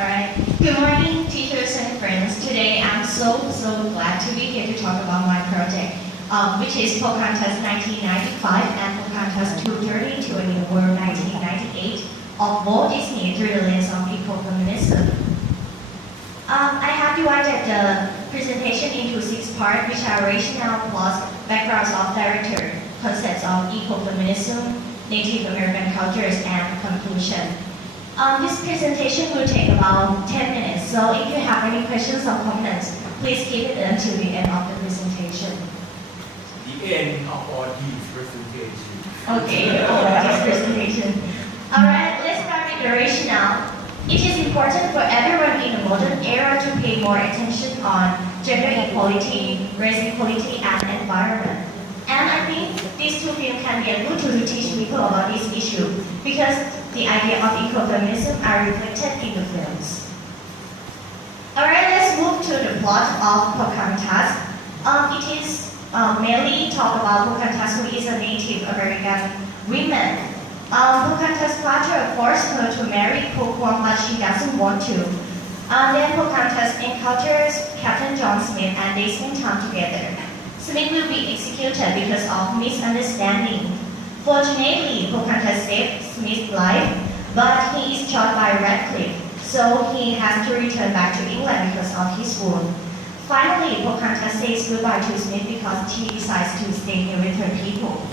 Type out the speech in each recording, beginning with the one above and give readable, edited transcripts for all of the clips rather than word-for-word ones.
Alright, good morning teachers and friends. Today I'm so glad to be here to talk about my project, which is Pocahontas 1995 and Pocahontas 230 to a New World 1998 of Walt Disney through the lens of ecofeminism. I have divided the presentation into 6 parts, which are rationale plus backgrounds of director, concepts of ecofeminism, Native American cultures, and conclusion. This presentation will take about 10 minutes, so if you have any questions or comments, please keep it until the end of the presentation. The end of all these presentations. Okay, all this presentation. Alright, let's start with the rationale. It is important for everyone in the modern era to pay more attention on gender equality, race equality, and environment. And I think these 2 films can be a good tool to teach people about this issue because the idea of ecofeminism are reflected in the films. Alright, let's move to the plot of Pocahontas. It is mainly talk about Pocahontas, who is a Native American woman. Pocahontas' father forced her to marry Poquam, but she doesn't want to. Then Pocahontas encounters Captain John Smith and they spend time together. Smith will be executed because of misunderstanding. Fortunately, Pocahontas saved Smith's life, but he is shot by Radcliffe, so he has to return back to England because of his wound. Finally, Pocahontas says goodbye to Smith because she decides to stay here with her people.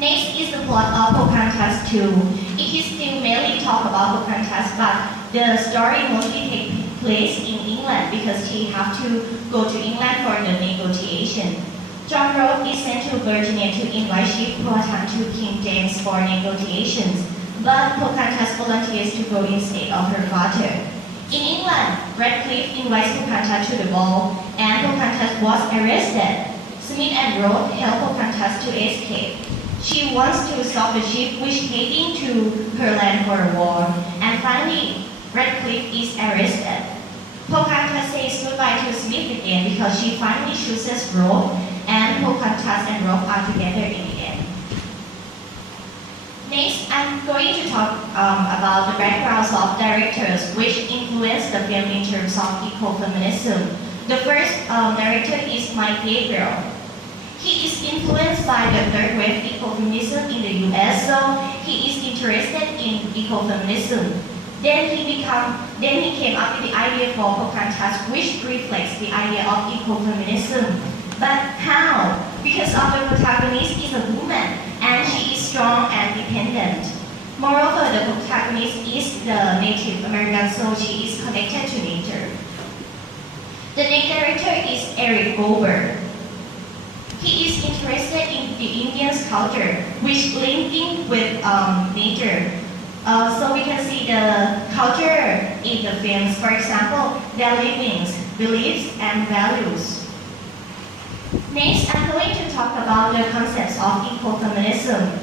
Next is the plot of Pocahontas 2. It is still mainly talk about Pocahontas, but the story mostly takes place in England because she has to go to England for the negotiation. John Road is sent to Virginia to invite Chief Powhatan to King James for negotiations, but Pocahontas volunteers to go instead of her father. In England, Radcliffe invites Pocahontas to the ball, and Pocahontas was arrested. Smith and Road help Pocahontas to escape. She wants to stop the ship which heading to her land for a war, and finally, Radcliffe is arrested. Pocahontas says goodbye to Smith again because she finally chooses Road, and Pocahontas and Rob are together in the end. Next, I'm going to talk about the backgrounds of directors which influenced the film in terms of ecofeminism. The first director is Mike Gabriel. He is influenced by the third wave ecofeminism in the US, so he is interested in ecofeminism. Then he came up with the idea for Pocahontas, which reflects the idea of ecofeminism. But how? Because of the protagonist is a woman, and she is strong and dependent. Moreover, the protagonist is the Native American, so she is connected to nature. The next director is Eric Goldberg. He is interested in the Indian culture, which linking with nature. So we can see the culture in the films, for example, their livings, beliefs, and values. Next, I'm going to talk about the concepts of ecofeminism.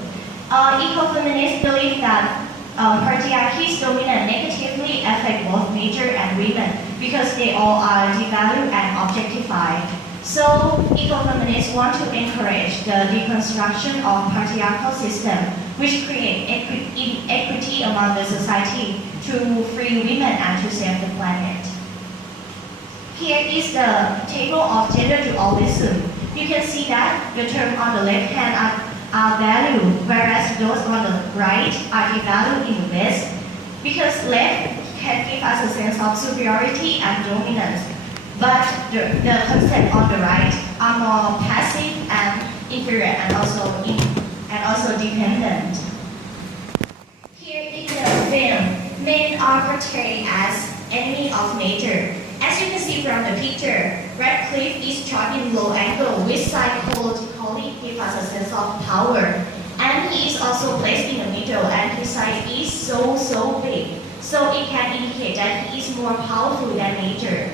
Ecofeminists believe that patriarchy's dominance negatively affect both nature and women because they all are devalued and objectified. So, ecofeminists want to encourage the deconstruction of patriarchal system, which create inequity among the society to free women and to save the planet. Here is the table of gender dualism. You can see that the term on the left hand are valued, whereas those on the right are devalued in the West. Because left can give us a sense of superiority and dominance, but the concept on the right are more passive and inferior and also dependent. Here in the film, men are portrayed as enemy of nature. As you can see from the picture, Radcliffe is shot in low angle, which psychologically gives us a sense of power. And he is also placed in the middle, and his size is so big. So it can indicate that he is more powerful than nature.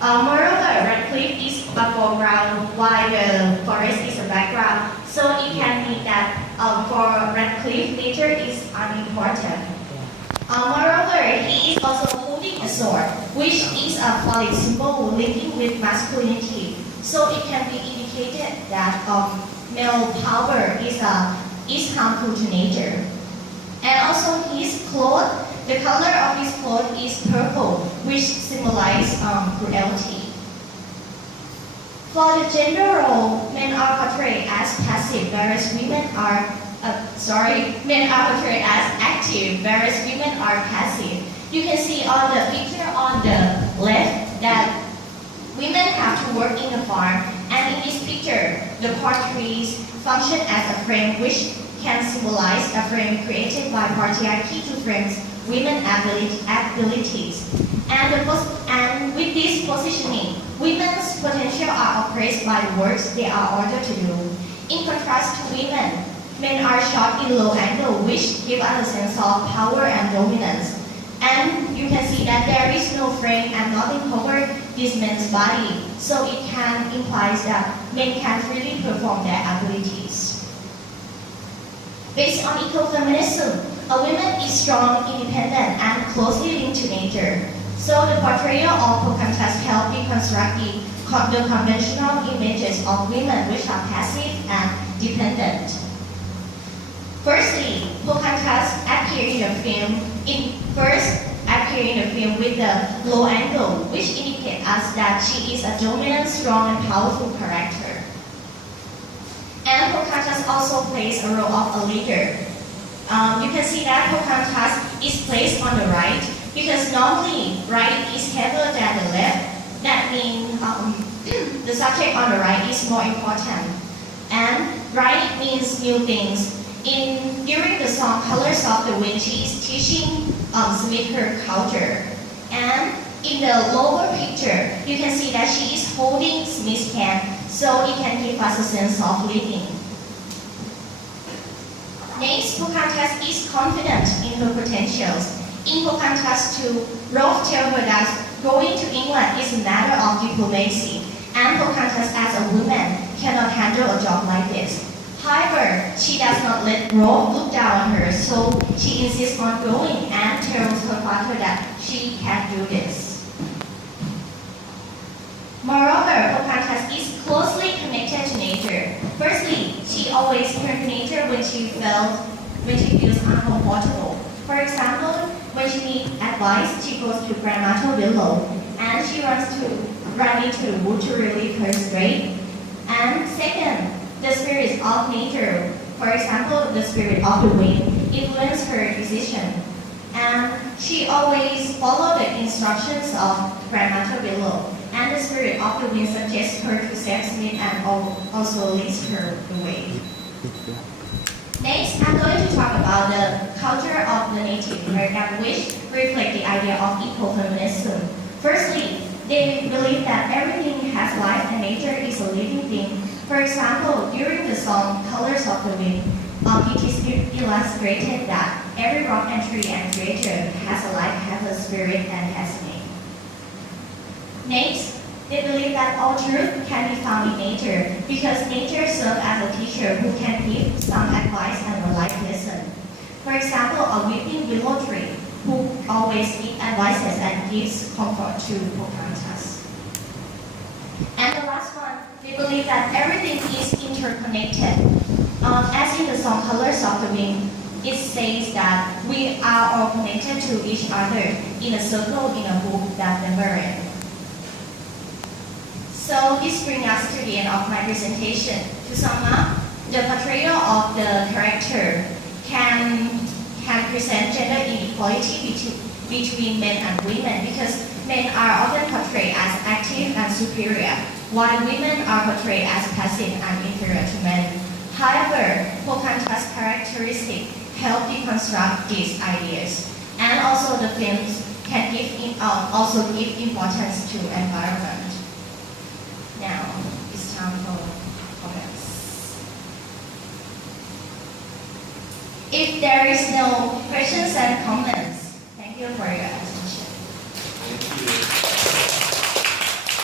Moreover, Radcliffe is a foreground while the forest is a background. So it can mean that for Radcliffe, nature is unimportant. Moreover, he is also holding a sword, which is a phallic symbol linking with masculinity. So it can be indicated that male power is harmful to nature. And also his clothes, the color of his clothes is purple, which symbolizes cruelty. For the gender role, men are portrayed as passive, whereas men are portrayed as active, whereas women are passive. You can see on the picture on the left that women have to work in the farm, and in this picture, the corn trees function as a frame, which can symbolize a frame created by patriarchy to frame women's abilities. And with this positioning, women's potential are oppressed by the works they are ordered to do. In contrast to women, men are shot in low angle, which give us a sense of power and dominance. And you can see that there is no frame and nothing cover this man's body, so it can imply that men can freely perform their abilities. Based on ecofeminism, a woman is strong, independent, and closely linked to nature. So the portrayal of Kornkanok helps deconstruct the conventional images of women which are passive and dependent. Firstly, Kornkanok appears in the film with the low angle, which indicates us that she is a dominant, strong, and powerful character. And Kornkanok also plays a role of a leader. You can see that Kornkanok is placed on the right because normally right is heavier than the left. That means the subject on the right is more important. And right means new things. During the song Colors of the Wind, she is teaching Smith her culture. And in the lower picture, you can see that she is holding Smith's hand, so it can give us a sense of living. Next, Kornkanok is confident in her potentials. In Kornkanok 2, Rolf tells her that going to England is a matter of diplomacy, and Kornkanok as a woman cannot handle a job like this. However, she does not let Rolf look down on her, so she insists on going and tells her father that she can do this. Moreover, Kornkanok is closely connected to nature. Firstly, she always turns to nature when she feels uncomfortable. For example, when she needs advice, she goes to Grandma Willow, and she runs into the wood to relieve her stress. And second, the spirit of nature, for example, the spirit of the wind, influence her decision. And she always follows the instructions of Grandma Willow. And the spirit of the wind suggests her to save Smith and also leads her the way. Next, I'm going to talk about the culture of the Native American, which reflect the idea of ecofeminism. Firstly, they believe that everything has life and nature is a living thing. For example, during the song Colors of the Wind, it is illustrated that every rock and tree and creature has a life, has a spirit, and has a name. Next, they believe that all truth can be found in nature because nature serves as a teacher who can give some advice and a life lesson. For example, a weeping willow tree who always gives advices and gives comfort to Kornkanok. And the last one, they believe that everything is interconnected. As in the song Colors of the Wind, it says that we are all connected to each other in a circle in a hoop that never ends. So this brings us to the end of my presentation. To sum up, the portrayal of the character can present gender inequality between men and women because men are often portrayed as active and superior, while women are portrayed as passive and inferior to men. However, Kornkanok's characteristics help deconstruct these ideas, and also the films can also give importance to environment. Now, it's time for comments. If there is no questions and comments, thank you for your attention. Thank you.